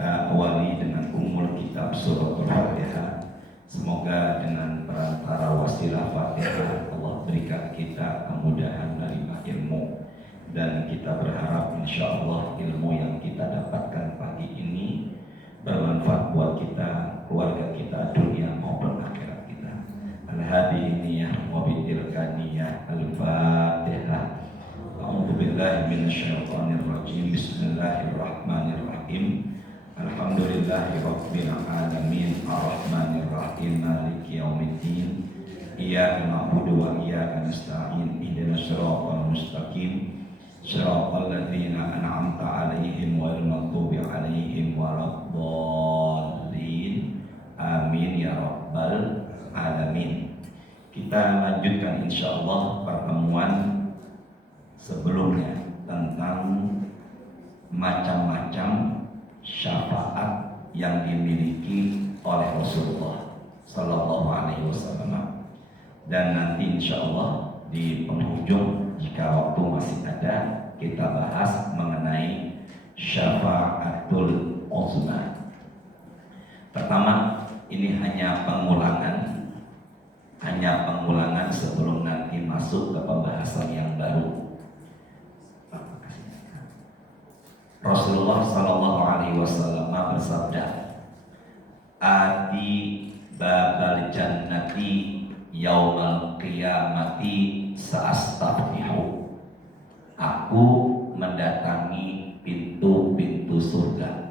Kita awali dengan umul kitab suratul Fatihah. Semoga dengan perantara wasilah Fatihah Allah berikan kita kemudahan menerima ilmu, dan kita berharap insya Allah ilmu yang kita dapatkan pagi ini bermanfaat buat kita, keluarga kita, dunia maupun akhirat kita. Al-hadi niyah wa bitilkaniyah. Al-Fatihah. A'udzu billahi minasyaitonir rajim. Bismillahirrahmanirrahim. Alhamdulillahi rabbil alamin, arrahmanir rahim, maliki yaumiddin. Iyyaka na'budu wa iyyaka nasta'in. Ihdinas siratal mustaqim, siratal ladzina an'amta 'alaihim ghairil maghdubi 'alaihim waladdallin. Amin ya rabbal alamin. Kita lanjutkan insyaallah pertemuan sebelumnya tentang macam-macam syafaat yang dimiliki oleh Rasulullah Sallallahu Alaihi Wasallam. Dan nanti insya Allah di penghujung, jika waktu masih ada, kita bahas mengenai syafaatul uzma. Pertama, ini hanya pengulangan sebelum nanti masuk ke pembahasan yang baru. Rasulullah Sallallahu Alaihi Wasallam bersabda, "Ati babal jannati yaumal qiyamati sa'astaftihu." Aku mendatangi pintu-pintu surga.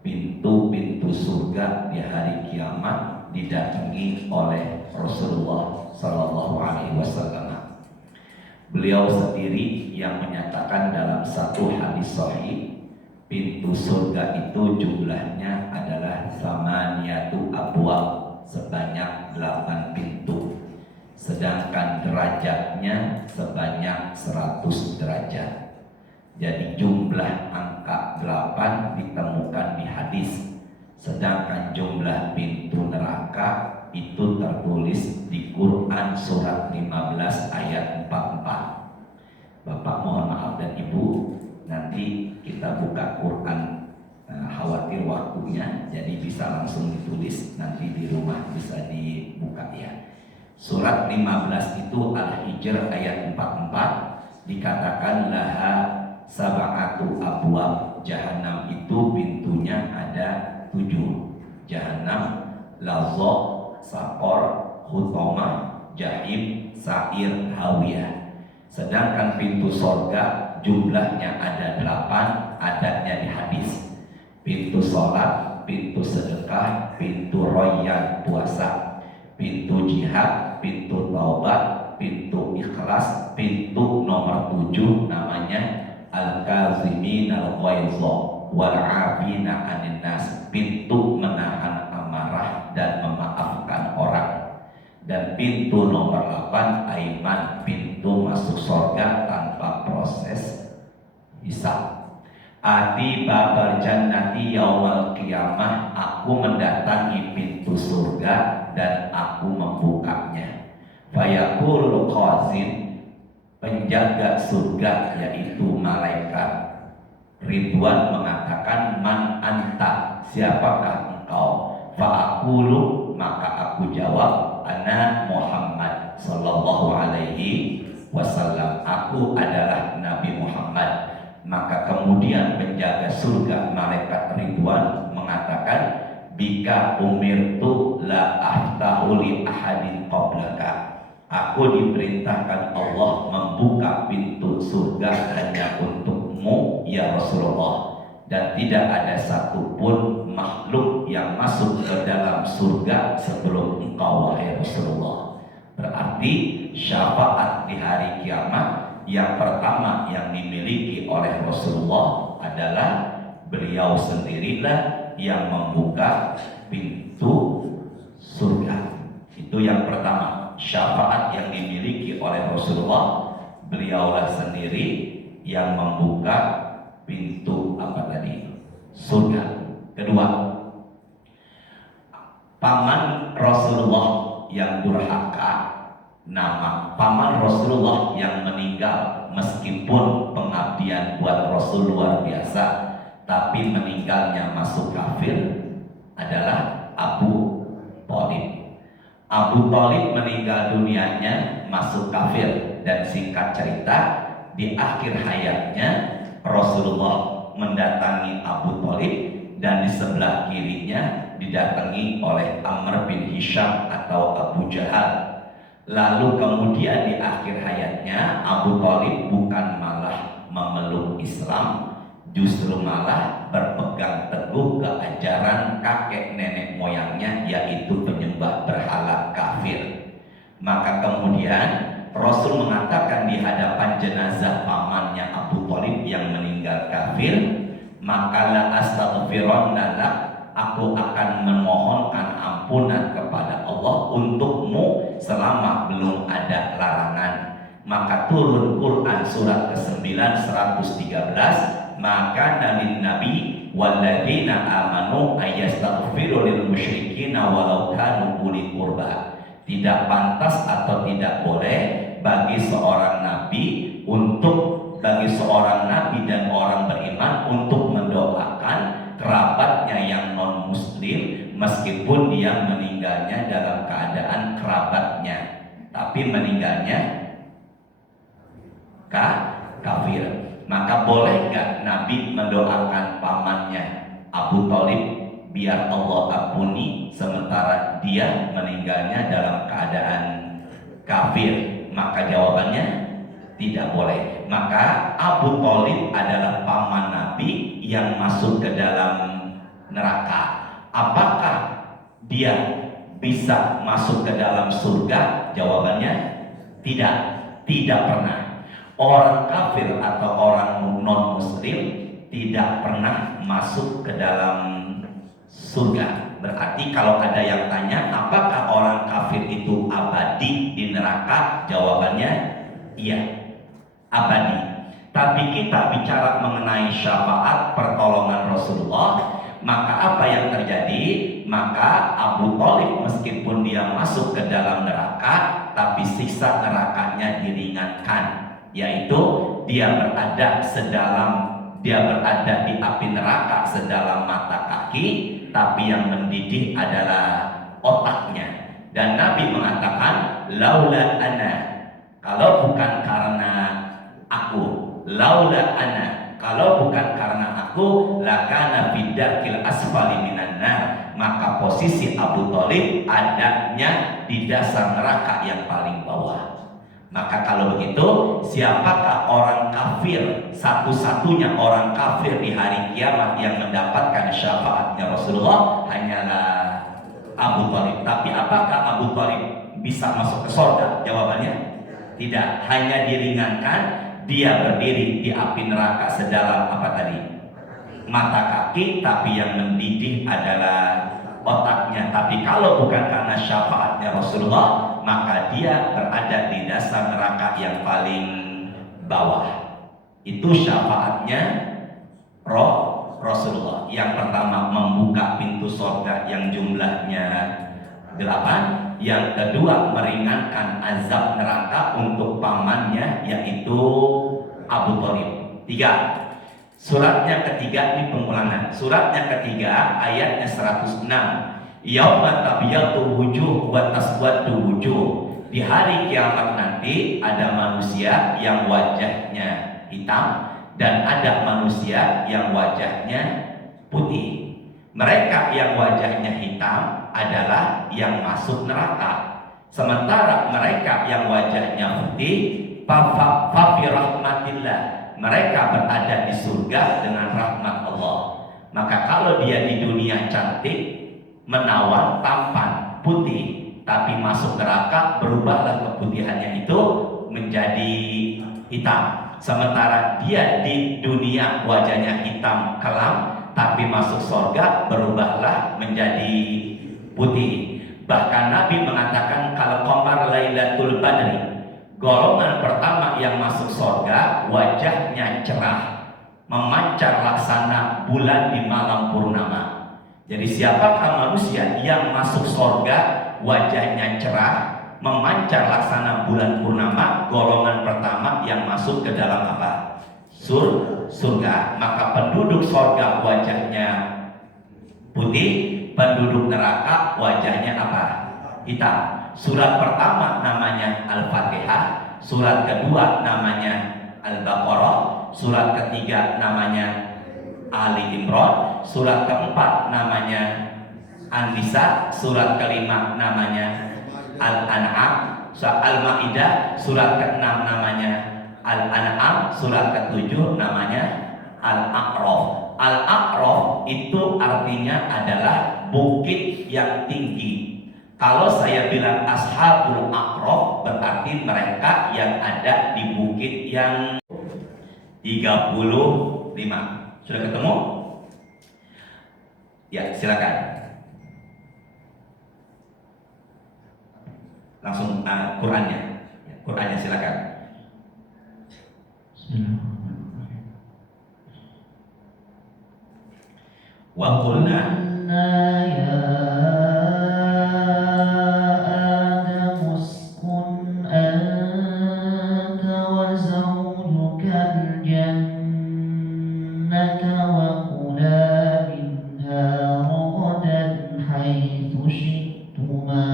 Pintu-pintu surga di hari kiamat didatangi oleh Rasulullah Sallallahu Alaihi Wasallam. Beliau sendiri yang menyatakan dalam satu hadis sahih, pintu surga itu jumlahnya adalah samaniyatu abwab, sebanyak 8 pintu. Sedangkan derajatnya sebanyak 100 derajat. Jadi jumlah angka 8 ditemukan di hadis. Sedangkan jumlah pintu neraka itu tertulis di Quran surat 15 ayat 44. Bapak mohon maaf dan Ibu, nanti kita buka Quran, khawatir waktunya, jadi bisa langsung ditulis, nanti di rumah bisa dibuka ya. Surat 15 itu Al-Hijr ayat 44, dikatakan laha sab'atu abwab. Jahanam itu pintunya ada 7. Jahanam, lazza, Saqor, Hutamah, Jahim, Sa'ir, Hawiyah. Sedangkan pintu sorga jumlahnya ada 8, adanya di hadis. Pintu sholat, pintu sedekah, pintu royan puasa, pintu jihad, pintu taubat, pintu ikhlas, pintu nomor 7 namanya al-kazimin al-ghaidha wal 'afina 'anil nas, pintu menahan amarah dan memaafkan orang. Dan pintu nomor 8 aiman, pintu masuk surga tanpa proses hisab. Ati babal jannati yaumal qiyamah, aku mendatangi pintu surga dan aku membukanya. Fayaqulul qazin, penjaga surga yaitu malaikat Ridwan mengatakan, man anta, siapakah engkau? Fa'aqulu, maka aku jawab, ana Muhammad Sallallahu Alaihi Wasallam, aku adalah Nabi Muhammad. Maka kemudian penjaga surga malaikat Ridwan mengatakan, bika umirtu la aftahu li ahadin qablaka, aku diperintahkan Allah membuka pintu surga hanya untukmu ya Rasulullah, dan tidak ada satupun makhluk yang masuk ke dalam surga sebelum engkau wahai Rasulullah. Berarti syafaat di hari kiamat yang pertama yang dimiliki oleh Rasulullah adalah beliau sendirilah yang membuka pintu surga. Itu yang pertama, syafaat yang dimiliki oleh Rasulullah, beliaulah sendiri yang membuka pintu apa tadi? Surga. Kedua, paman Rasulullah yang durhaka, nama paman Rasulullah yang meninggal meskipun pengabdian buat Rasul luar biasa, tapi meninggalnya masuk kafir adalah Abu Thalib. Abu Thalib meninggal dunianya masuk kafir, dan singkat cerita di akhir hayatnya Rasulullah mendatangi Abu Thalib, dan di sebelah kirinya didatangi oleh Amr bin Hisham atau Abu Jahal. Lalu kemudian di akhir hayatnya Abu Thalib bukan malah memeluk Islam, justru malah berpegang teguh ke ajaran kakek nenek moyangnya, yaitu penyembah berhala kafir. Maka kemudian Rasul mengatakan di hadapan jenazah pamannya Abu Thalib yang meninggal kafir, maka la astaghfironna lak, aku akan memohonkan ampunan kepada Allah untukmu selama belum ada larangan. Maka turun Quran surat ke-9 113, maka nabi nabi walladzina amanu ayastaghfiru lil musyrikina walau kanu uli qurba. Tidak pantas atau tidak boleh bagi seorang nabi dan orang beriman untuk mendoakan kerabatnya yang non muslim meskipun dia meninggalnya dalam keadaan kerabatnya, tapi meninggalnya kafir. Maka boleh gak Nabi mendoakan pamannya Abu Thalib biar Allah ampuni sementara dia meninggalnya dalam keadaan kafir? Maka jawabannya tidak boleh. Maka Abu Thalib adalah paman Nabi yang masuk ke dalam neraka. Apakah dia bisa masuk ke dalam surga? Jawabannya tidak pernah. Orang kafir atau orang non muslim tidak pernah masuk ke dalam surga. Berarti kalau ada yang tanya apakah orang kafir itu abadi di neraka, jawabannya iya, abadi. Tapi kita bicara mengenai syafaat pertolongan Rasulullah, maka apa yang terjadi? Maka Abu Thalib meskipun dia masuk ke dalam neraka, tapi siksa nerakanya diringankan, yaitu dia berada di api neraka sedalam mata kaki, tapi yang mendidih adalah otaknya. Dan Nabi mengatakan laula ana, kalau bukan karena aku, laula ana, kalau bukan karena aku, lakana bidarkil asfali minan nar, maka posisi Abu Thalib adanya di dasar neraka yang paling bawah. Maka kalau begitu, siapakah orang kafir, satu-satunya orang kafir di hari kiamat yang mendapatkan syafaatnya Rasulullah? Hanyalah Abu Thalib. Tapi apakah Abu Thalib bisa masuk ke surga? Jawabannya tidak. Hanya diringankan, dia berdiri di api neraka sedalam apa tadi? Mata kaki, tapi yang mendidih adalah otaknya. Tapi kalau bukan karena syafaatnya Rasulullah, maka dia berada di dasar neraka yang paling bawah. Itu syafaatnya Rasulullah. Yang pertama membuka pintu surga yang jumlahnya 8. Yang kedua meringankan azab neraka untuk pamannya yaitu Abu Thalib. 3. Suratnya ketiga, ini pengulangan. Suratnya ketiga ayatnya 106. Yauma tabyatu wujuh wa taswaddu wujuh. Di hari kiamat nanti ada manusia yang wajahnya hitam dan ada manusia yang wajahnya putih. Mereka yang wajahnya hitam adalah yang masuk neraka. Sementara mereka yang wajahnya putih fa fi rahmatillah, mereka berada di surga dengan rahmat Allah. Maka kalau dia di dunia cantik, menawan, tampan, putih, tapi masuk neraka, berubahlah keputihannya itu menjadi hitam. Sementara dia di dunia wajahnya hitam kelam, tapi masuk surga berubahlah menjadi putih. Bahkan Nabi mengatakan kalau qamar lailatul badri, golongan pertama yang masuk surga wajahnya cerah, memancar laksana bulan di malam purnama. Jadi siapakah manusia yang masuk surga wajahnya cerah, memancar laksana bulan purnama? Golongan pertama yang masuk ke dalam apa? surga. Maka penduduk surga wajahnya putih, penduduk neraka wajahnya apa? Hitam. Surat pertama namanya Al-Fatihah, surat kedua namanya Al-Baqarah, surat ketiga namanya Ali Imran, surat keempat namanya An-Nisa, surat kelima namanya Al-An'am, surat Al-Maidah, surat keenam namanya Al-An'am, surat ketujuh namanya Al-A'raf. Al-A'raf itu artinya adalah bukit yang tinggi. Kalau saya bilang Ashabul A'raf, berarti mereka yang ada di bukit yang 35. Sudah ketemu? Ya, silakan. Langsung Qurannya. Ya, Qurannya silakan. Wa qulna ya Adam uskun anta wa zawjuka al-jannata wa kula minha ragadan haitsu syi'tuma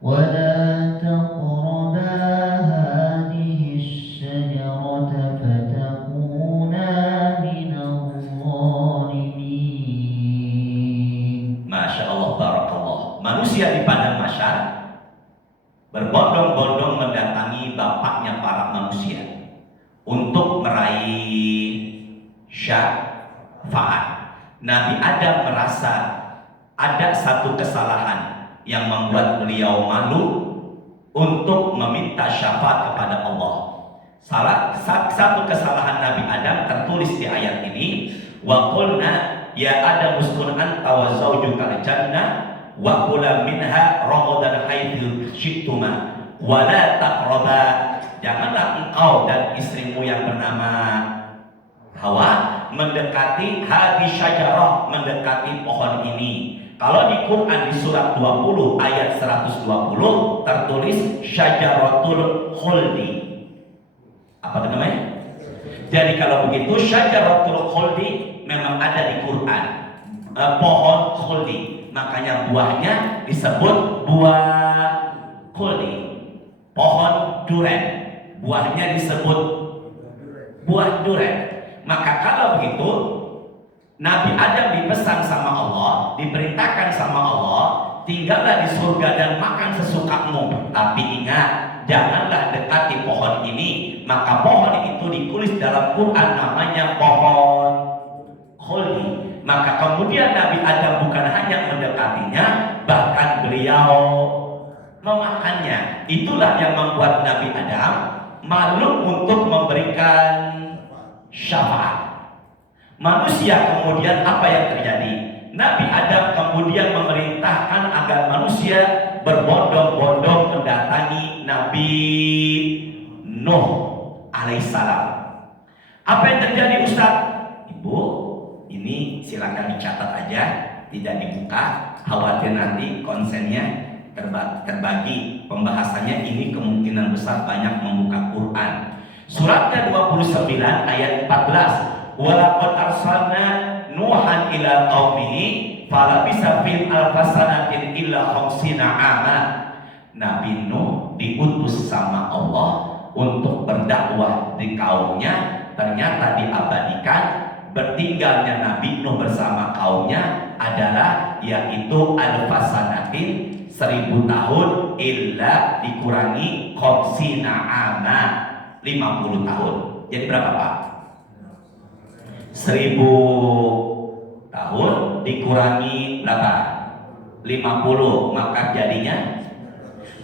wa la taqraba hadhihi asy-syajarata fatakuna minadh dhalimin. Masya Allah, barakallah. Manusia di padang mahsyar berbondong-bondong mendatangi bapaknya para manusia untuk meraih syafaat. Nabi Adam merasa ada satu kesalahan yang membuat beliau malu untuk meminta syafaat kepada Allah. Satu kesalahan Nabi Adam tertulis di ayat ini, wa qulna ya Adam uskun anta wa zawjuka al-jannah wa kula minha ragadan haitsu syi'tuma wa la taqraba, janganlah engkau dan istrimu yang bernama Hawa mendekati hadis syajarah, mendekati pohon ini. Kalau di Quran di surat 20 ayat 120 tertulis syajaratul khuldi. Apa itu namanya? Jadi kalau begitu syajaratul khuldi memang ada di Quran. Pohon khuldi, makanya buahnya disebut buah khuldi. Pohon duren, buahnya disebut buah duren. Maka kalau begitu Nabi Adam dipesan sama Allah, diperintahkan sama Allah, tinggallah di surga dan makan sesukamu. Tapi ingat, janganlah dekati pohon ini. Maka pohon itu ditulis dalam Quran namanya pohon khuldi. Maka kemudian Nabi Adam bukan hanya mendekatinya, bahkan beliau memakannya. Itulah yang membuat Nabi Adam malu untuk memberikan syafaat. Manusia kemudian apa yang terjadi? Nabi Adam kemudian memerintahkan agar manusia berbondong-bondong mendatangi Nabi Nuh alaihissalam. Apa yang terjadi, Ustaz? Ibu, ini silakan dicatat aja, tidak dibuka, khawatir nanti konsennya terbagi pembahasannya. Ini kemungkinan besar banyak membuka Quran. Suratnya 29 ayat 14. Walaqad arsalna Nuhan ila qaumihi falabisa fil alfasanatin illa khamsina ama. Nabi Nuh diutus sama Allah untuk berdakwah di kaumnya. Ternyata diabadikan bertinggalnya Nabi Nuh bersama kaumnya adalah yaitu alfasanatin 1000 tahun illa dikurangi khamsina ama 50 tahun. Jadi berapa Pak? 1000 tahun dikurangi berapa? 50, maka jadinya,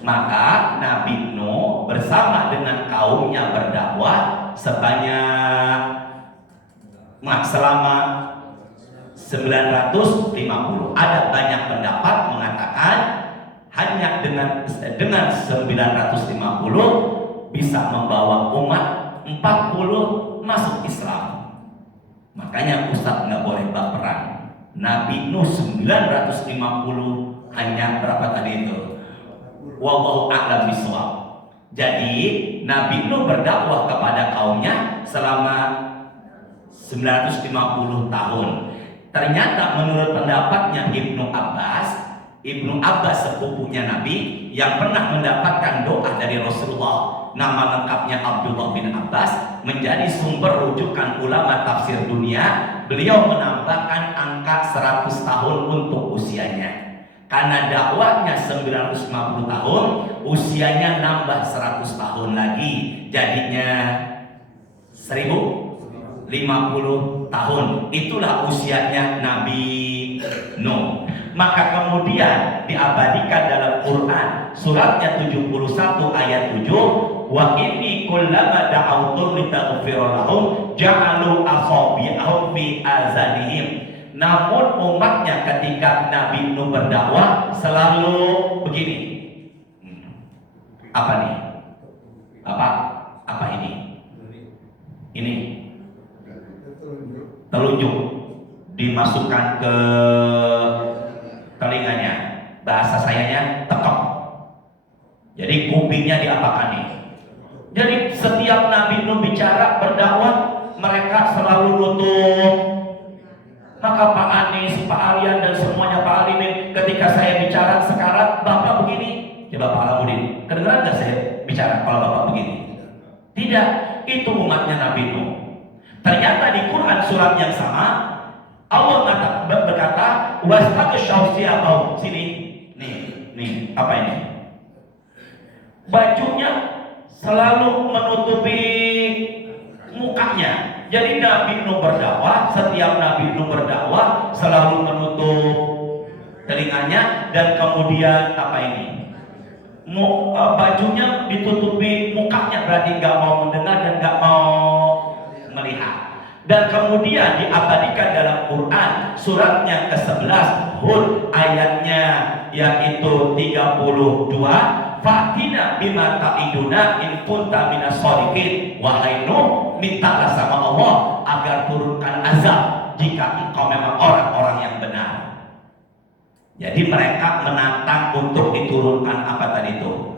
maka Nabi Nuh bersama dengan kaumnya berdakwah selama 950. Ada banyak pendapat mengatakan hanya dengan 950 bisa membawa umat 40 masuk Islam. Makanya Ustaz nggak boleh baperan. Nabi Nuh 950 hanya berapa tadi itu? Wallahu a'lam bishawab. Jadi Nabi Nuh berdakwah kepada kaumnya selama 950 tahun. Ternyata menurut pendapatnya Ibnu Abbas sepupunya Nabi yang pernah mendapatkan doa dari Rasulullah, nama lengkapnya Abdullah bin Abbas, menjadi sumber rujukan ulama tafsir dunia. Beliau menambahkan angka 100 tahun untuk usianya. Karena dakwahnya 950 tahun, usianya nambah 100 tahun lagi, jadinya 1050 tahun. Itulah usianya Nabi Nuh. Maka kemudian diabadikan dalam Quran suratnya 71 ayat 7, wa inni kullama da'awtum litaghfira lahum ja'alu asabi'ahum fi azanihim. Namun umatnya ketika Nabi Nuh berdakwah selalu begini. Apa nih? Apa ini? Ini telunjuk dimasukkan ke telinganya, bahasa sayanya tekok. Jadi kupingnya diapakan nih? Jadi setiap Nabi Nuh bicara berdakwah, mereka selalu nutup. Maka Pak Anies, Pak Aryan dan semuanya Pak Alimin, ketika saya bicara sekarang, Bapak begini, ya Bapak Alamuddin, kedengeran nggak saya bicara kalau Bapak begini? Tidak, itu umatnya Nabi Nuh. Ternyata di Quran surat yang sama, Allah berkata, wastaqsyausiyabau. Sini, nih, apa ini? Bajunya selalu menutupi mukanya. Jadi Nabi Nuh berdakwah, setiap Nabi Nuh berdakwah selalu menutup telinganya dan kemudian apa ini? Bajunya ditutupi mukanya, berarti nggak mau mendengar dan nggak mau melihat. Dan kemudian diabadikan dalam Quran suratnya ke-11 Hud ayatnya yaitu 32, Fatina bima ta'iduna in kunta minas shodiqin. Wahai Nuh, mintalah sama Allah agar turunkan azab jika engkau memang orang-orang yang benar. Jadi mereka menantang untuk diturunkan apa tadi itu?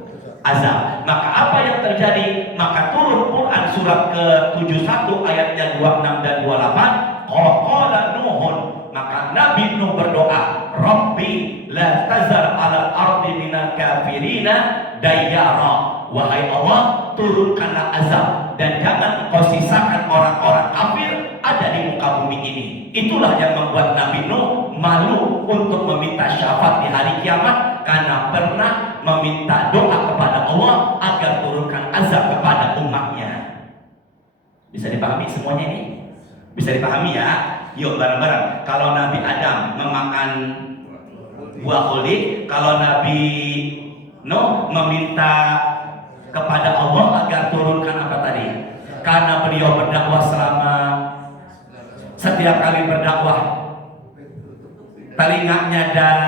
Azab. Maka apa yang terjadi? Maka turun Quran surat ke-71 ayatnya 26 dan 28. Qala Nuhun, maka Nabi Nuh berdoa, Rabbi la tazar ala ardi minal kafirina dayyara. Wahai Allah, turunkanlah azab dan jangan engkau sisakan orang-orang kafir ada di muka bumi ini. Itulah yang membuat Nabi Nuh malu untuk meminta syafaat di hari kiamat karena pernah meminta doa kepada Allah agar turunkan azab kepada umatnya. Bisa dipahami semuanya ini? Bisa dipahami ya? Yuk bareng-bareng. Kalau Nabi Adam memakan buah kulit, kalau Nabi Nuh meminta kepada Allah agar turunkan apa tadi? Karena beliau berdakwah selama setiap kali berdakwah telinganya dan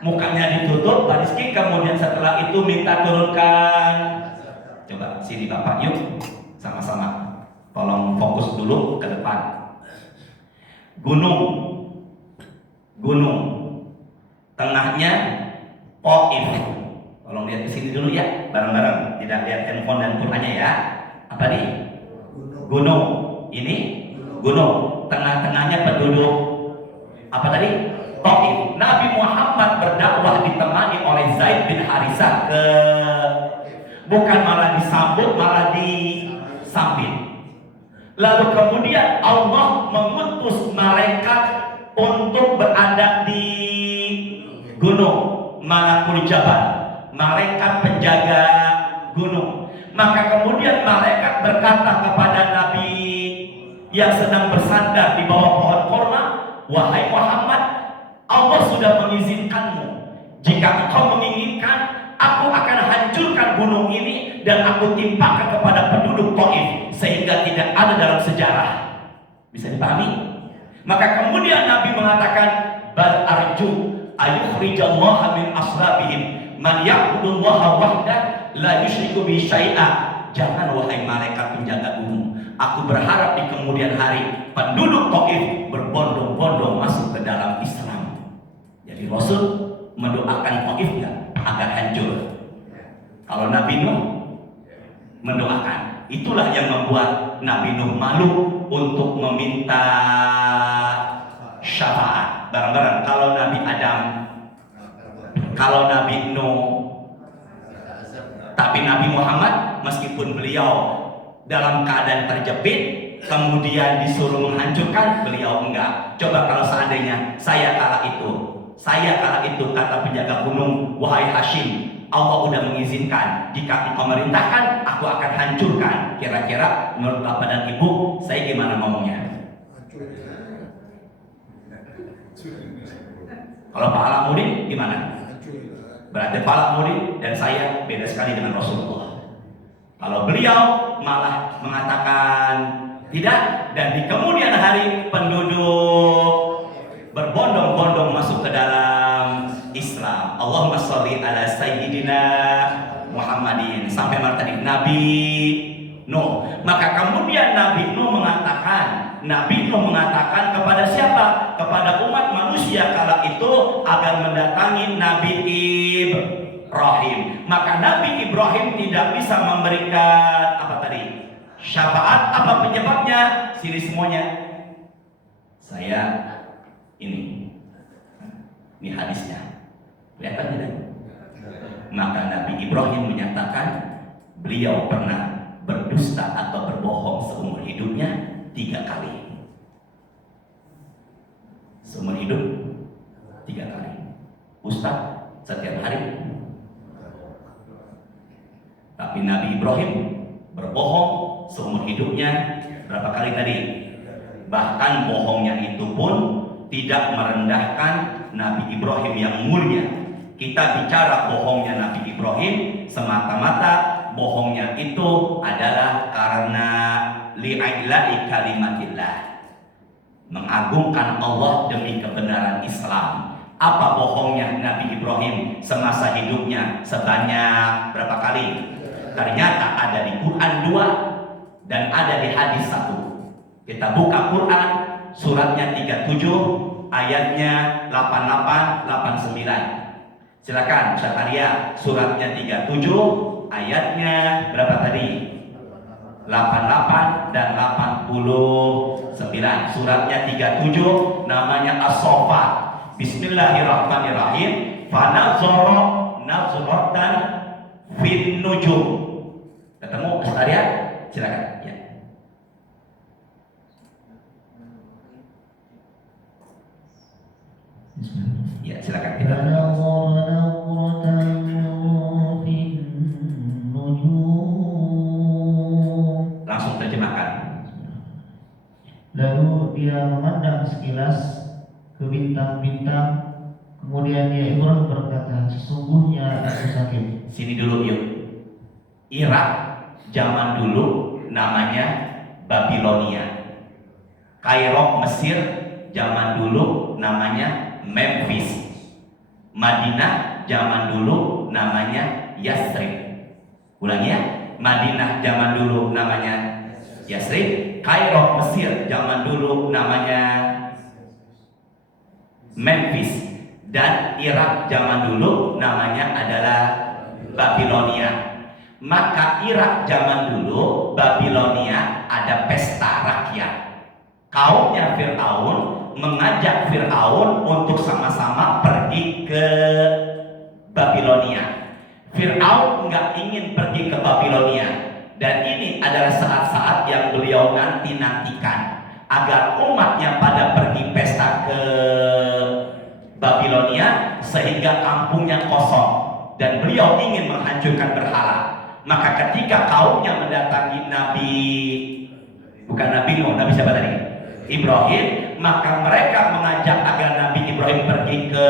mukanya ditutup, Pak Rizky, kemudian setelah itu minta turunkan. Coba sini Bapak, yuk sama-sama. Tolong fokus dulu ke depan. Gunung, tengahnya Taif. Tolong lihat ke sini dulu ya, bareng-bareng. Tidak lihat handphone dan Qur'annya ya. Apa nih? Gunung. Ini gunung. Tengah-tengahnya penduduk apa tadi? Taif. Nabi Muhammad berdakwah ditemani oleh Zaid bin Harisah bukan malah disambut, malah disambit. Lalu kemudian Allah mengutus malaikat untuk berada di gunung Malakul Jabal, malaikat penjaga gunung. Maka kemudian malaikat berkata kepada Nabi yang sedang bersandar di bawah pohon kurma, wahai Muhammad, Allah sudah mengizinkanmu. Jika engkau menginginkan, aku akan hancurkan gunung ini dan aku timpakan kepada penduduk Taif sehingga tidak ada dalam sejarah. Bisa dipahami? Maka kemudian Nabi mengatakan, bal arju ayukhrijallaha min aslabihim man ya'budullaha wahdah la yusyriku bi syai'a. Jangan wahai malaikat penjaga gunung, aku berharap di kemudian hari penduduk Taif berbondong-bondong masuk ke dalam Islam. Jadi Rasul mendoakan Taif agar hancur. Kalau Nabi Nuh mendoakan. Itulah yang membuat Nabi Nuh malu untuk meminta syafaat. Bareng-bareng, kalau Nabi Adam, kalau Nabi Nuh, tapi Nabi Muhammad meskipun beliau dalam keadaan terjepit kemudian disuruh menghancurkan, beliau enggak. Coba kalau seandainya saya kala itu kata penjaga gunung, wahai Hashim, Allah udah mengizinkan jika engkau merintahkan aku akan hancurkan. Kira-kira menurut Bapak dan Ibu saya gimana ngomongnya? Kalau Pak Alamuddin gimana? Berarti Pak Alamuddin dan saya beda sekali dengan Rasulullah. Kalau beliau malah mengatakan tidak, dan di kemudian hari penduduk berbondong-bondong masuk ke dalam Islam. Allahumma sholli ala sayyidina Muhammadin sampai tadi Nabi Nuh. Maka kemudian Nabi Nuh mengatakan kepada siapa? Kepada umat manusia kala itu agar mendatangi Nabi Ibrahim. Maka Nabi Ibrahim tidak bisa memberikan apa tadi? Syafaat. Apa penyebabnya? Sini semuanya. Saya ini hadisnya. Kelihatan tidak? Maka Nabi Ibrahim menyatakan beliau pernah berdusta atau berbohong seumur hidupnya 3 kali. Seumur hidup 3 kali. Ustaz setiap hari. Tapi Nabi Ibrahim berbohong seumur hidupnya berapa kali tadi? Bahkan bohongnya itu pun tidak merendahkan Nabi Ibrahim yang mulia. Kita bicara bohongnya Nabi Ibrahim semata-mata bohongnya itu adalah karena li'ilai kalimatillah, mengagungkan Allah demi kebenaran Islam. Apa bohongnya Nabi Ibrahim semasa hidupnya sebanyak berapa kali? Ternyata ada di Quran 2 dan ada di hadis 1. Kita buka Quran suratnya 37 ayatnya 88 89. Silakan Syakaria, suratnya 37 ayatnya berapa tadi? 88 dan 89. Suratnya 37 namanya As-Saffat. Bismillahirrahmanirrahim. Fanazara nazratan fin nujum. Ketemu Syakaria? Silakan ya. Ya, silakan kita. Langsung terjemahkan. Lalu dia memandang sekilas ke bintang-bintang, kemudian dia Ibrahim berkata, sesungguhnya aku sakit. Sini dulu yuk. Irak zaman dulu namanya Babilonia. Kairo Mesir zaman dulu namanya Memphis. Madinah zaman dulu namanya Yathrib. Ulangi ya, Madinah zaman dulu namanya Yathrib. Kairo Mesir zaman dulu namanya Memphis. Dan Irak zaman dulu namanya adalah Babilonia. Maka Irak zaman dulu, Babilonia ada pesta rakyat. Kaumnya Fir'aun mengajak Fir'aun untuk sama-sama pergi ke Babilonia. Fir'aun nggak ingin pergi ke Babilonia, dan ini adalah saat-saat yang beliau nanti-nantikan agar umatnya pada pergi pesta ke Babilonia sehingga kampungnya kosong, dan beliau ingin menghancurkan berhala. Maka ketika kaumnya mendatangi Nabi siapa tadi? Ibrahim, maka mereka mengajak agar Nabi Ibrahim pergi ke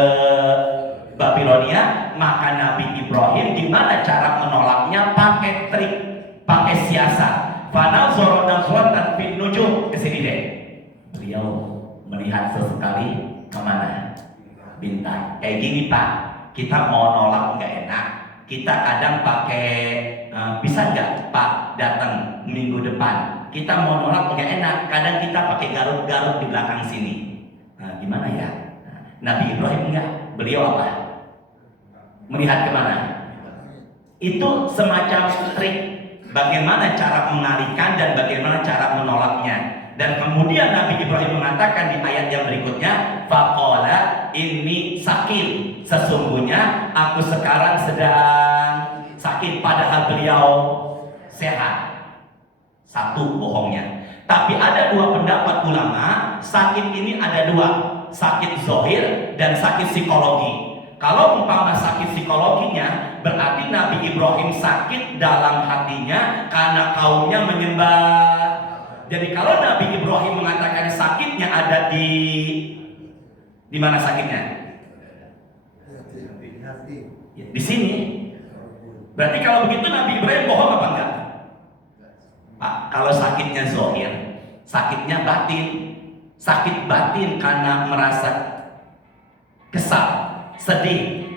Babilonia. Maka Nabi Ibrahim gimana cara menolaknya? Pakai trik, pakai siasat. Fanazara nazratan fin nujum. Kesini deh. Beliau melihat sesekali kemana? Bintang. Kayak gini Pak, kita mau nolak nggak enak. Kita kadang pakai bisa nggak Pak datang minggu depan? Kita mau nolak nggak enak. Kadang kita pakai garuk-garuk di belakang sini. Nah, gimana ya? Nabi Ibrahim enggak. Beliau apa? Melihat kemana? Itu semacam trik bagaimana cara mengalihkan dan bagaimana cara menolaknya. Dan kemudian Nabi Ibrahim mengatakan di ayat yang berikutnya, faqala inni sakit, sesungguhnya aku sekarang sedang sakit, padahal beliau sehat. Satu bohongnya. Tapi ada dua pendapat ulama, sakit ini ada dua, sakit zahir dan sakit psikologi. Kalau umpama sakit psikologinya, berarti Nabi Ibrahim sakit dalam hatinya karena kaumnya menyembah. Jadi kalau Nabi Ibrahim mengatakan sakitnya ada di mana sakitnya? Di sini. Berarti kalau begitu Nabi Ibrahim bohong apa enggak? Pak, kalau sakitnya zahir, sakitnya batin. Sakit batin karena merasa kesal, sedih,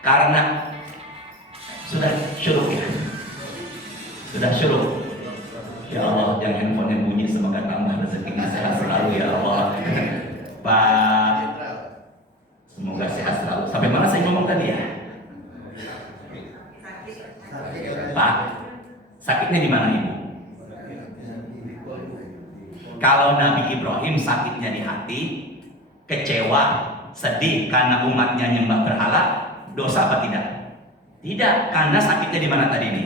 karena sudah syuruk ya, sudah syuruk. Ya Allah, yang handphonenya bunyi, semoga tambah rezekinya sehat selalu ya Allah. Pak, semoga sehat selalu. Sampai mana saya ngomong tadi ya? Pak, sakitnya di mana ibu? Kalau Nabi Ibrahim sakitnya di hati, kecewa, sedih karena umatnya nyembah berhala, dosa apa tidak? Tidak, karena sakitnya di mana tadi ini?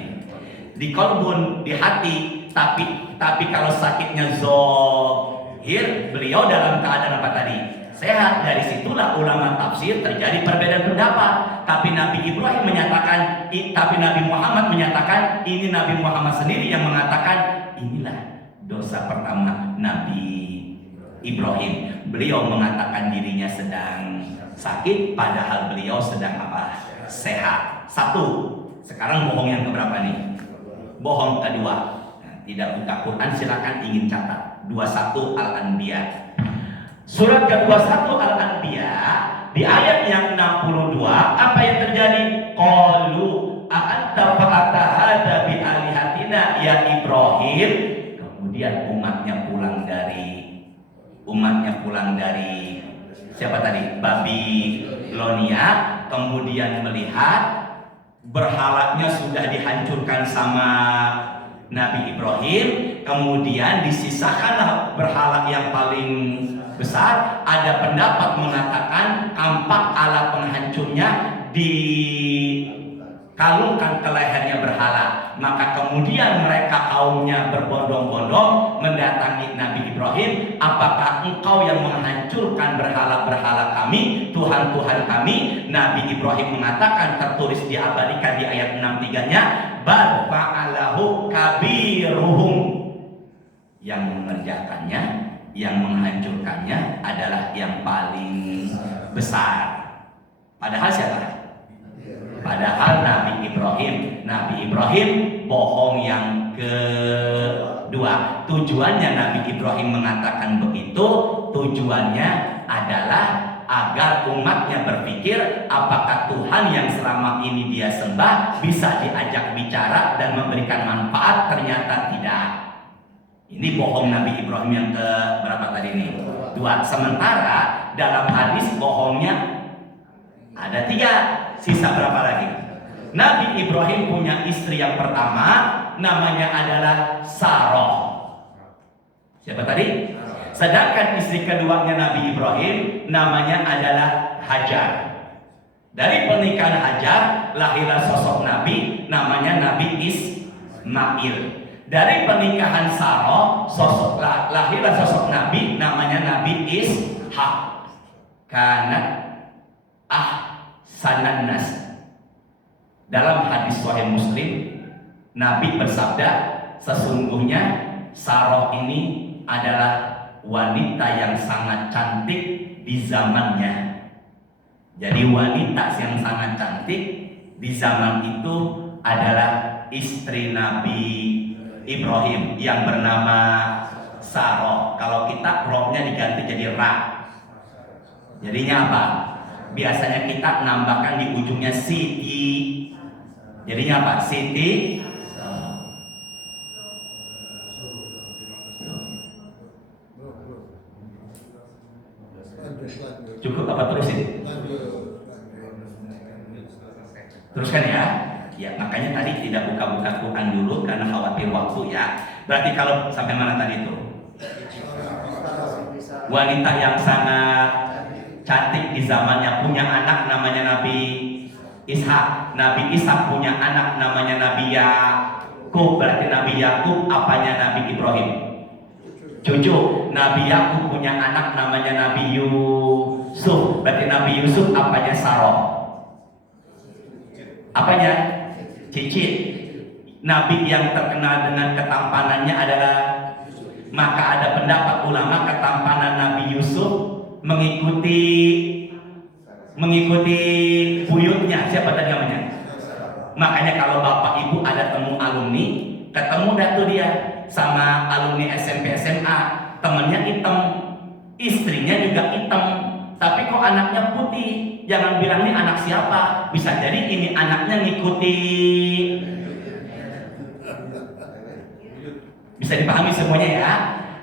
Di kolbun, di hati. Tapi kalau sakitnya zahir, beliau dalam keadaan apa tadi? Sehat. Dari situlah ulama tafsir terjadi perbedaan pendapat. Tapi Nabi Ibrahim menyatakan, tapi Nabi Muhammad menyatakan, ini Nabi Muhammad sendiri yang mengatakan, inilah dosa pertama Nabi Ibrahim. Beliau mengatakan dirinya sedang sakit, padahal beliau sedang apa? Sehat. Satu. Sekarang bohong yang keberapa nih? Bohong kedua. Tidak buka Quran, silakan ingin catat. 21 Al-Anbiya. Surat ke-21 Al-Anbiya di ayat yang 62, apa yang terjadi? Qalu a'anta fa'ata hadza bi alihatina ya Ibrahim. Kemudian umatnya pulang dari siapa tadi? Babilonia. Kemudian melihat berhalanya sudah dihancurkan sama Nabi Ibrahim, kemudian disisakanlah berhala yang paling besar. Ada pendapat mengatakan kampak alat penghancurnya dikalungkan ke lehernya berhala. Maka kemudian mereka kaumnya berbondong-bondong mendatangi Nabi Ibrahim, apakah engkau yang menghancurkan berhala-berhala kami, Tuhan-Tuhan kami? Nabi Ibrahim mengatakan, tertulis diabadikan di ayat 63-nya, bal fa'alahu kabiruhum, yang mengerjakannya, yang menghancurkannya adalah yang paling besar. Padahal siapa? Padahal Nabi Ibrahim bohong yang kedua. Tujuannya Nabi Ibrahim mengatakan begitu, tujuannya adalah agar umatnya berpikir apakah Tuhan yang selama ini dia sembah bisa diajak bicara dan memberikan manfaat. Ternyata tidak. Ini bohong Nabi Ibrahim yang ke berapa tadi ini? 2. Sementara dalam hadis bohongnya ada 3. Sisa berapa lagi? Nabi Ibrahim punya istri yang pertama, namanya adalah Sarah. Siapa tadi? Sedangkan istri keduanya Nabi Ibrahim namanya adalah Hajar. Dari pernikahan Hajar lahirlah sosok Nabi, namanya Nabi Ismail. Dari pernikahan Sarah lahirlah sosok Nabi, namanya Nabi Ishak. Karena Sananas. Dalam hadis Sahih Muslim, Nabi bersabda, sesungguhnya Sarah ini adalah wanita yang sangat cantik di zamannya. Jadi wanita yang sangat cantik di zaman itu adalah istri Nabi Ibrahim yang bernama Sarah. Kalau kita rohnya diganti jadi ra. Jadinya apa? Biasanya kita nambahkan di ujungnya Siti. Jadinya apa? Siti. Cukup apa terusin? Teruskan ya. Ya, makanya tadi tidak buka-buka Quran dulu karena khawatir waktu ya. Berarti kalau sampai mana tadi itu? Wanita yang sangat cantik di zamannya, punya anak namanya Nabi Ishak. Nabi Ishak punya anak namanya Nabi Yakub. Berarti Nabi Yakub apanya Nabi Ibrahim? Cucu. Nabi Yakub punya anak namanya Nabi Yusuf. Berarti Nabi Yusuf apanya Sarah? Apanya? Cicit. Nabi yang terkenal dengan ketampanannya adalah, maka ada pendapat ulama ketampanan Nabi Yusuf mengikuti buyutnya. Siapa tadi namanya? Makanya kalau bapak ibu ada temu alumni, ketemu dah tuh dia sama alumni SMP SMA, temennya hitam, istrinya juga hitam, tapi kok anaknya putih. Jangan bilang ini anak siapa, bisa jadi ini anaknya ngikuti. Bisa dipahami semuanya ya.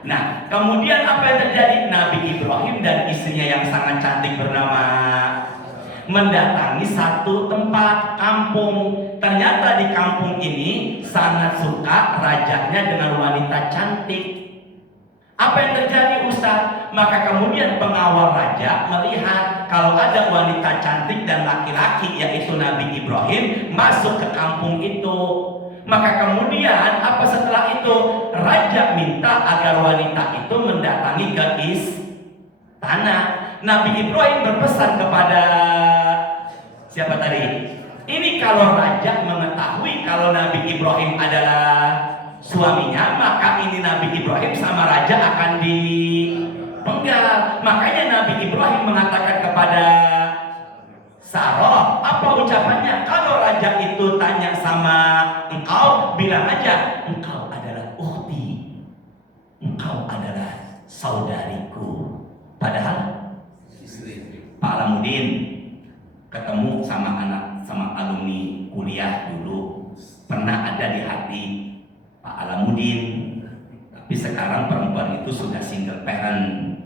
Nah, kemudian apa yang terjadi? Nabi Ibrahim dan istrinya yang sangat cantik bernama mendatangi satu tempat kampung. Ternyata di kampung ini sangat suka rajanya dengan wanita cantik. Apa yang terjadi Ustaz? Maka kemudian pengawal raja melihat kalau ada wanita cantik dan laki-laki, yaitu Nabi Ibrahim, masuk ke kampung itu. Maka kemudian apa setelah itu? Raja minta agar wanita itu mendatangi ke istana. Nabi Ibrahim berpesan kepada siapa tadi? Ini kalau raja mengetahui kalau Nabi Ibrahim adalah suaminya, maka ini Nabi Ibrahim sama raja akan dipenggal. Makanya Nabi Ibrahim mengatakan kepada Sarah, apa ucapannya? Kalau raja itu tanya sama engkau, bilang aja engkau adalah ukhti, engkau adalah saudariku. Padahal Pak Alamudin ketemu sama alumni kuliah dulu, pernah ada di hati Pak Alamudin, tapi sekarang perempuan itu sudah single parent.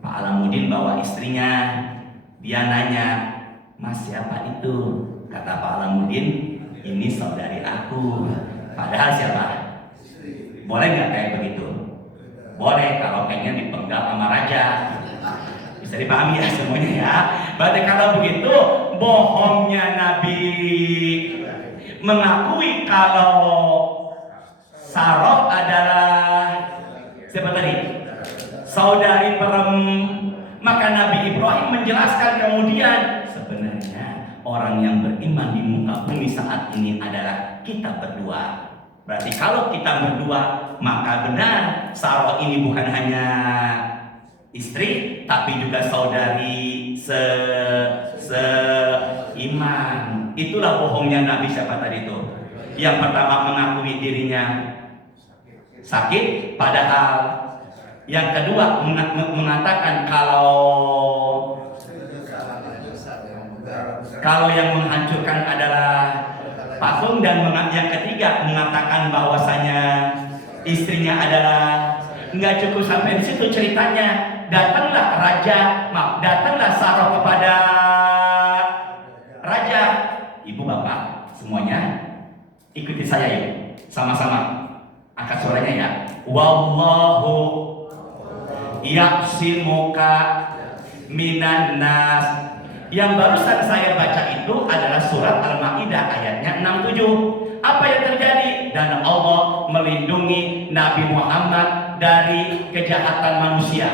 Pak Alamudin bawa istrinya, dia nanya, Mas siapa itu? Kata Pak Alamudin, ini saudari aku. Padahal siapa? Boleh nggak kayak begitu? Boleh kalau kayaknya dipenggal sama raja. Bisa dipahami ya semuanya ya. Berarti kalau begitu bohongnya Nabi mengakui kalau Sarah adalah siapa tadi? Saudari maka Nabi Ibrahim menjelaskan kemudian sebenarnya orang yang beriman di muka bumi saat ini adalah kita berdua. Berarti kalau kita berdua, maka benar Sarah ini bukan hanya istri, tapi juga saudari seiman. Itulah bohongnya Nabi siapa tadi itu? Yang pertama mengakui dirinya sakit, padahal yang kedua mengatakan kalau yang menghancurkan adalah patung, dan yang ketiga mengatakan bahwasanya istrinya adalah. Nggak cukup sampai di situ ceritanya. Datanglah Sarah kepada raja. Ibu bapak semuanya ikuti saya yuk, sama-sama angkat suaranya ya. Wallahu yaqsimuka minan nas. Yang barusan saya baca itu adalah surat Al-Maidah ayatnya 67. Apa yang terjadi? Dan Allah melindungi Nabi Muhammad dari kejahatan manusia.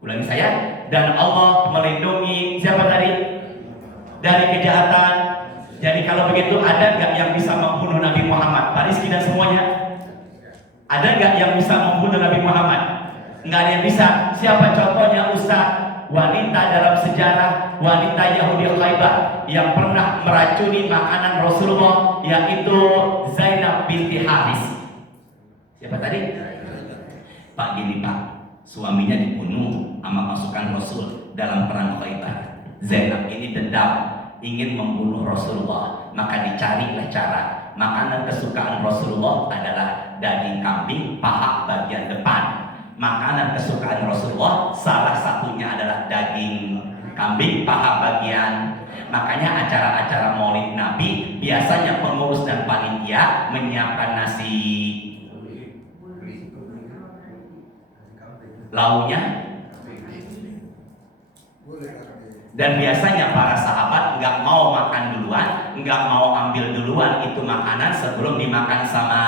Ulangi saya. Dan Allah melindungi siapa tadi? Dari kejahatan. Jadi kalau begitu ada nggak yang bisa membunuh Nabi Muhammad? Pak Rizky dan semuanya. Ada nggak yang bisa membunuh Nabi Muhammad? Nggak ada yang bisa. Siapa contohnya Ustaz? Wanita dalam sejarah, wanita Yahudi Khaybar yang pernah meracuni makanan Rasulullah, yaitu Zainab binti Haris. Siapa tadi? Pak gini Pak, suaminya dibunuh sama pasukan Rasul dalam perang Khaybar. Zainab ini dendam, ingin membunuh Rasulullah, maka dicarilah cara. Makanan kesukaan Rasulullah adalah daging kambing paha bagian depan. Makanan kesukaan Rasulullah salah satunya adalah daging kambing paha bagian. Makanya acara-acara Maulid Nabi biasanya pengurus dan panitia menyiapkan nasi launya, dan biasanya para sahabat nggak mau makan duluan, nggak mau ambil duluan itu makanan sebelum dimakan sama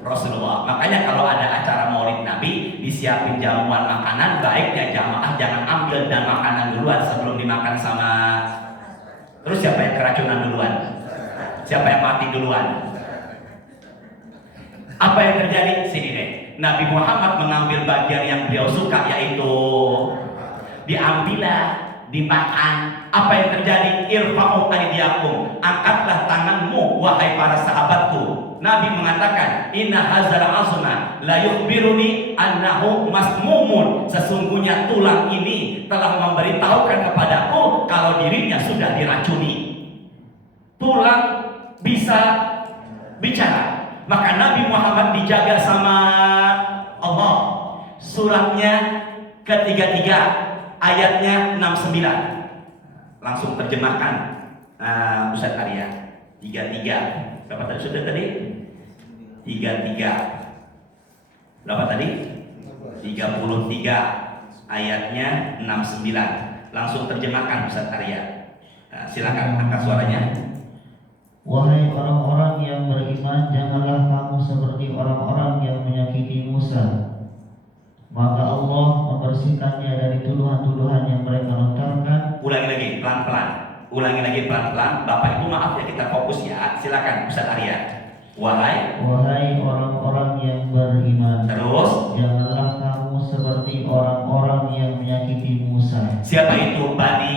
Rasulullah. Makanya kalau ada acara Maulid Nabi disiapin jamuan makanan, baiknya jamaah jangan ambil dan makanan duluan sebelum dimakan sama. Terus siapa yang keracunan duluan? Siapa yang mati duluan? Apa yang terjadi? Sini deh. Nabi Muhammad mengambil bagian yang beliau suka, yaitu diambillah, dimakan. Apa yang terjadi? Irfa'u aydiyakum, angkatlah tanganmu wahai para sahabatku. Nabi mengatakan, inna hazal azma la yukhbiruni annahu masmumun, sesungguhnya tulang ini telah memberitahukan kepadaku kalau dirinya sudah diracuni. Tulang bisa bicara. Maka Nabi Muhammad dijaga sama Allah. Suratnya ketiga-tiga, ayatnya 69. Langsung terjemahkan Ustaz Arya. 33. Berapa tadi sudah tadi? 33. Berapa tadi? 33. Ayatnya 69. Langsung terjemahkan Ustaz Arya. Silakan angkat suaranya. Wahai orang-orang yang beriman, janganlah kamu seperti orang-orang yang menyakiti Musa. Maka Allah membersihkannya dari tuduhan-tuduhan yang mereka lontarkan. Ulangi lagi pelan-pelan. Ulangi lagi pelan-pelan. Bapak Ibu maaf ya, kita fokus ya. Silakan Ustaz Arya. Wahai orang-orang yang beriman, terus janganlah kamu seperti orang-orang yang menyakiti Musa. Siapa itu Bani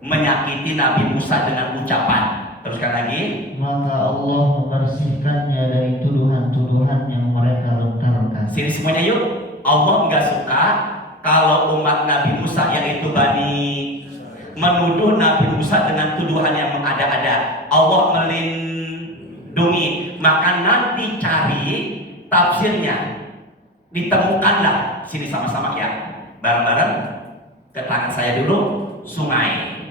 menyakiti Nabi Musa dengan ucapan? Teruskan lagi. Maka Allah membersihkannya dari tuduhan-tuduhan yang mereka lontarkan. Sini semuanya yuk. Allah nggak suka kalau umat Nabi Musa yaitu Bani menuduh Nabi Musa dengan tuduhan yang mengada-ada. Allah melindungi. Maka nanti cari tafsirnya, ditemukanlah. Sini sama-sama ya, bareng-bareng. Ke tangan saya dulu. Sungai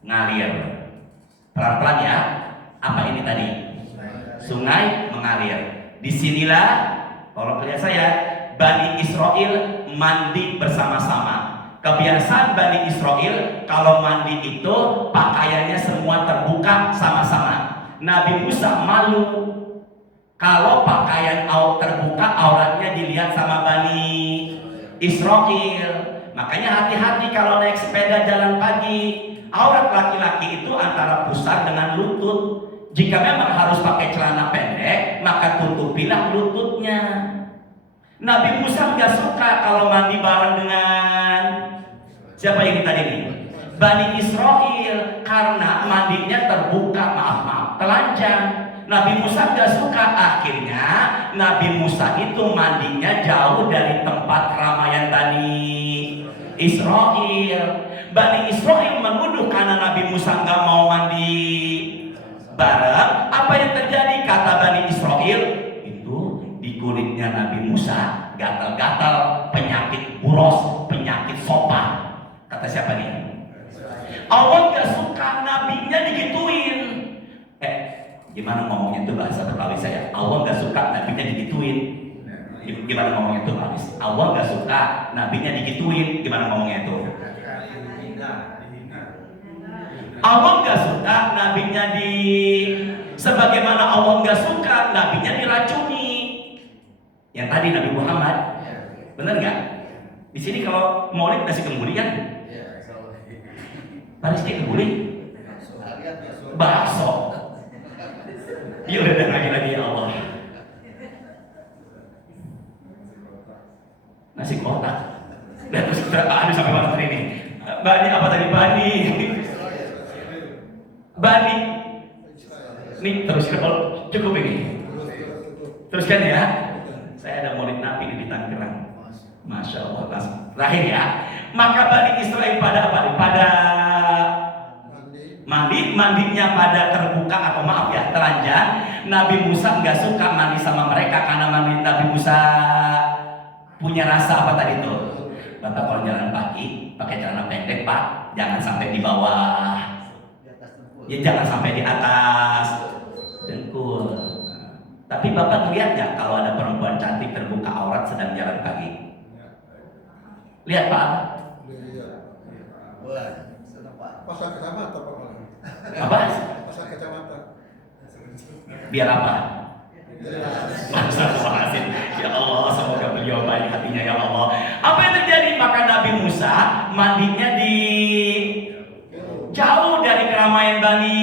ngalir. Pelan-pelan ya. Apa ini tadi? Sungai mengalir. Disinilah, tolong lihat saya, Bani Israel mandi bersama-sama. Kebiasaan Bani Israel kalau mandi itu pakaiannya semua terbuka sama-sama. Nabi Musa malu kalau pakaian terbuka, auratnya dilihat sama Bani Israel. Makanya hati-hati kalau naik sepeda jalan pagi. Aurat laki-laki itu antara pusar dengan lutut. Jika memang harus pakai celana pendek, maka tutupilah lututnya. Nabi Musa nggak suka kalau mandi bareng dengan siapa ini tadi nih? Bani Israel, karena mandinya terbuka, maaf, telanjang. Nabi Musa nggak suka, akhirnya Nabi Musa itu mandinya jauh dari tempat keramaian Bani Israel. Bani Israel menuduh karena Nabi Musa nggak mau mandi bareng. Apa yang terjadi? Kata Bani Israel, itu di kulitnya Nabi Musa gatal-gatal, penyakit buros, penyakit sopa. Kata siapa nih? Allah nggak suka nabinya digituin. Gimana ngomongnya itu bahasa Betawi saya? Allah nggak suka nabinya digituin. Gimana ngomongnya itu Pak? Allah nggak suka nabinya digituin. Gimana ngomongnya itu? Allah nggak suka nabinya sebagaimana Allah nggak suka nabinya diracuni. Yang tadi Nabi Muhammad, benar nggak? Di sini kalau Maulid nasi kembuli kan? Pak Rizky kembuli? Bakso. Ya udah lagi ya Allah. Nasi kotak. Dan terus ada sampai mana ini? Bani apa tadi? Bani. Nih terus kalau cukup ini. Teruskan ya. Saya ada Maulid Nabi di Tangerang. Masya Allah. Terakhir ya. Maka Bani Israel pada apa? Pada mandinya pada terbuka atau maaf ya telanjang. Nabi Musa nggak suka mandi sama mereka karena Nabi Musa punya rasa apa tadi itu? Bapak kalau jalan pagi pakai celana pendek Pak, jangan sampai di bawah, ya jangan sampai di atas dengkul. Tapi Bapak lihat nggak kalau ada perempuan cantik terbuka aurat sedang jalan pagi? Lihat Pak. Pasar kecamatan Apa? Pasar kecamatan. Biar apa? Astagfirullahaladzim. Ya Allah, semoga beliau baik hatinya ya Allah. Apa yang terjadi? Maka Nabi Musa mandinya di jauh dari keramaian Bani.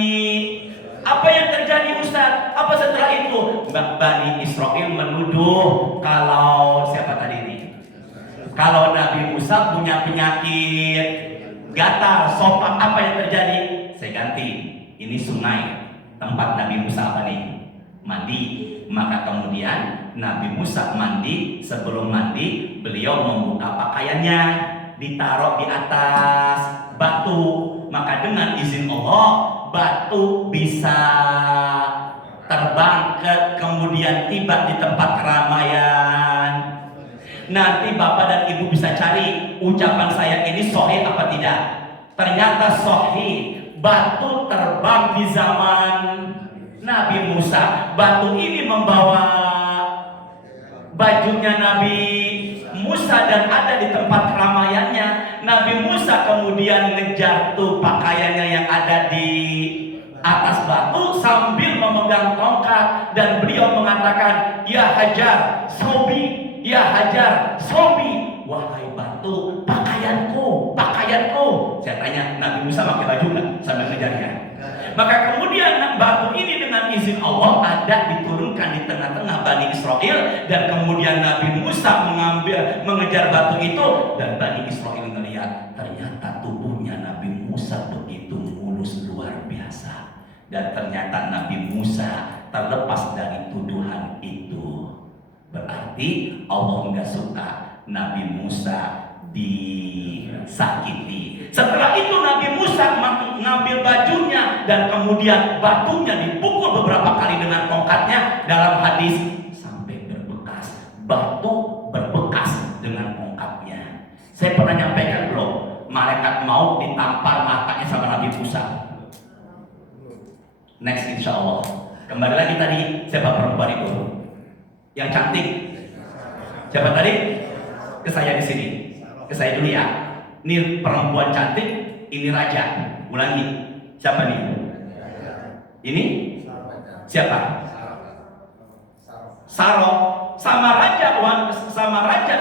Apa yang terjadi Ustaz? Apa setelah itu? Bani Israel menuduh kalau siapa tadi ini? Kalau Nabi Musa punya penyakit gatal, sopak. Apa yang terjadi? Saya ganti. Ini sungai tempat Nabi Musa apa nih? Mandi. Maka kemudian Nabi Musa mandi. Sebelum mandi beliau membuka pakaiannya, ditaruh di atas batu. Maka dengan izin Allah batu bisa terbang kemudian tiba di tempat keramaian. Nanti Bapak dan Ibu bisa cari ucapan saya ini sahih apa tidak. Ternyata sahih. Batu terbang di zaman Nabi Musa. Batu ini membawa bajunya Nabi Musa dan ada di tempat keramaiannya. Nabi Musa kemudian ngejar tuh pakaiannya yang ada di atas batu sambil memegang tongkat dan beliau mengatakan, "Ya Hajar, sobi, ya Hajar, sobi." Wahai batu, pakaianku, pakaianku. Saya tanya, Nabi Musa pakai baju nggak sambil ngejarnya? Maka kemudian batu ini dengan izin Allah ada diturunkan di tengah-tengah Bani Israel dan kemudian Nabi Musa mengejar batu itu dan Bani Israel melihat ternyata tubuhnya Nabi Musa begitu mulus luar biasa dan ternyata Nabi Musa terlepas dari tuduhan itu. Berarti Allah nggak suka Nabi Musa disakiti. Setelah itu Nabi Musa mengambil bajunya dan kemudian batunya dipukul beberapa kali dengan tongkatnya. Dalam hadis sampai berbekas, batu berbekas dengan tongkatnya. Saya pernah nyampaikan belum? Malaikat maut ditampar matanya sama Nabi Musa. Next insya Allah. Kembali lagi tadi, siapa perempuan itu? Yang cantik. Siapa tadi? Ke saya di sini. Ke saya dulu ya. Ini perempuan cantik, ini raja. Ulangi. Siapa nih? Ini? Siapa? Saroh. Sama raja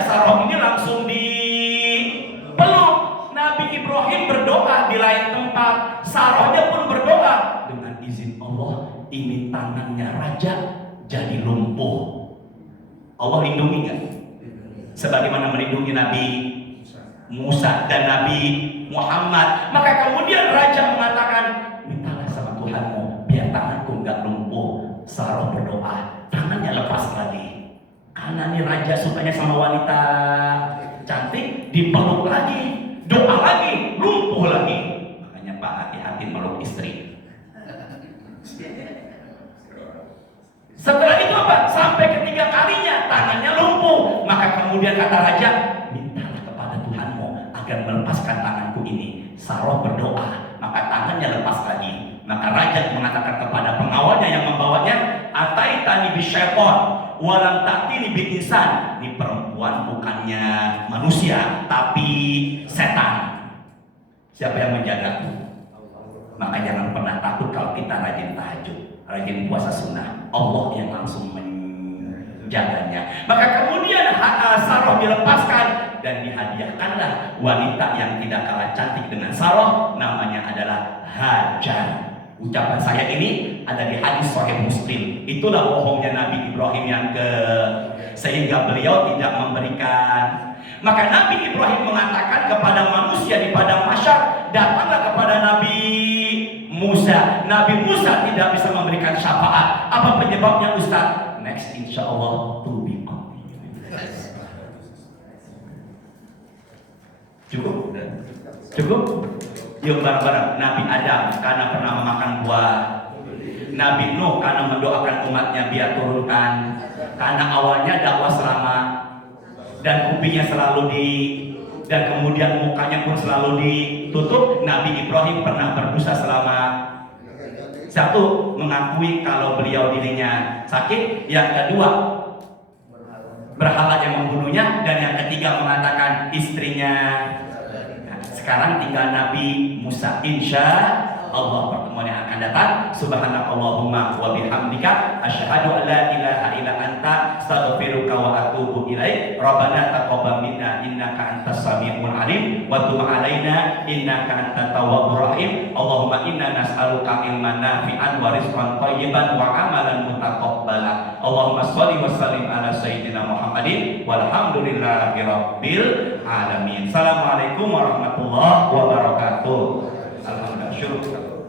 Saroh ini langsung dipeluk. Nabi Ibrahim berdoa di lain tempat. Sarohnya pun berdoa. Dengan izin Allah, ini tangannya raja jadi lumpuh. Allah lindungi kan? Sebagaimana melindungi Nabi Musa dan Nabi Muhammad. Maka kemudian raja mengatakan, mintalah sama Tuhanmu biar tanganku nggak lumpuh. Saroh berdoa, tangannya lepas lagi. Karena nih raja sukanya sama wanita cantik, dipeluk lagi, doa lagi, lumpuh lagi. Makanya Pak, hati-hati meluk istri. Setelah itu apa? Sampai ketiga kalinya tangannya lumpuh. Maka kemudian kata raja, mintalah kepada Tuhanmu agar melepaskan tanganku ini. Saroh berdoa, maka tangannya lepas lagi. Maka raja mengatakan kepada pengawalnya yang membawanya, ataitani bisyaiton walam ta'tini bi insan. Ini perempuan bukannya manusia tapi setan. Siapa yang menjagaku? Maka jangan pernah takut kalau kita rajin tahajud, rajin puasa sunnah. Allah yang langsung menjaganya. Maka kemudian Saroh dilepaskan dan dihadiahkanlah wanita yang tidak kalah cantik dengan Saroh, namanya adalah Hajar. Ucapan saya ini ada di hadis Sahih Muslim. Itulah bohongnya Nabi Ibrahim yang sehingga beliau tidak memberikan. Maka Nabi Ibrahim mengatakan kepada manusia di padang mahsyar, datanglah kepada Nabi Musa. Nabi Musa tidak bisa memberikan syafaat. Apa penyebabnya Ustaz? Next insya Allah to be continued. Cukup? Cukup? Yuk bareng-bareng. Nabi Adam karena pernah memakan buah. Nabi Nuh karena mendoakan umatnya biar turunkan. Karena awalnya dakwah selamat dan kupingnya selalu dan kemudian mukanya pun selalu ditutup. Nabi Ibrahim pernah berdosa selama satu, mengakui kalau beliau dirinya sakit. Yang kedua, berhala yang membunuhnya. Dan yang ketiga, mengatakan istrinya. Nah, sekarang tinggal Nabi Musa. Insya Allah pertemuan yang akan datang. Subhanakallahumma wa bihamdika asyhadu an la ilaha illa anta astaghfiruka wa atubu ilaik. Rabbana taqabbal minna innaka antas samiul alim wa tub alaina innaka antat tawwabur rahim. Allahumma inna nas'aluka ilman nafi'an wa rizqan thayyiban wa amalan mutaqabbala. Allahumma shalli wa sallim ala sayyidina Muhammadin walhamdulillahi rabbil alamin. Assalamualaikum warahmatullahi wabarakatuh. Alhamdulillah.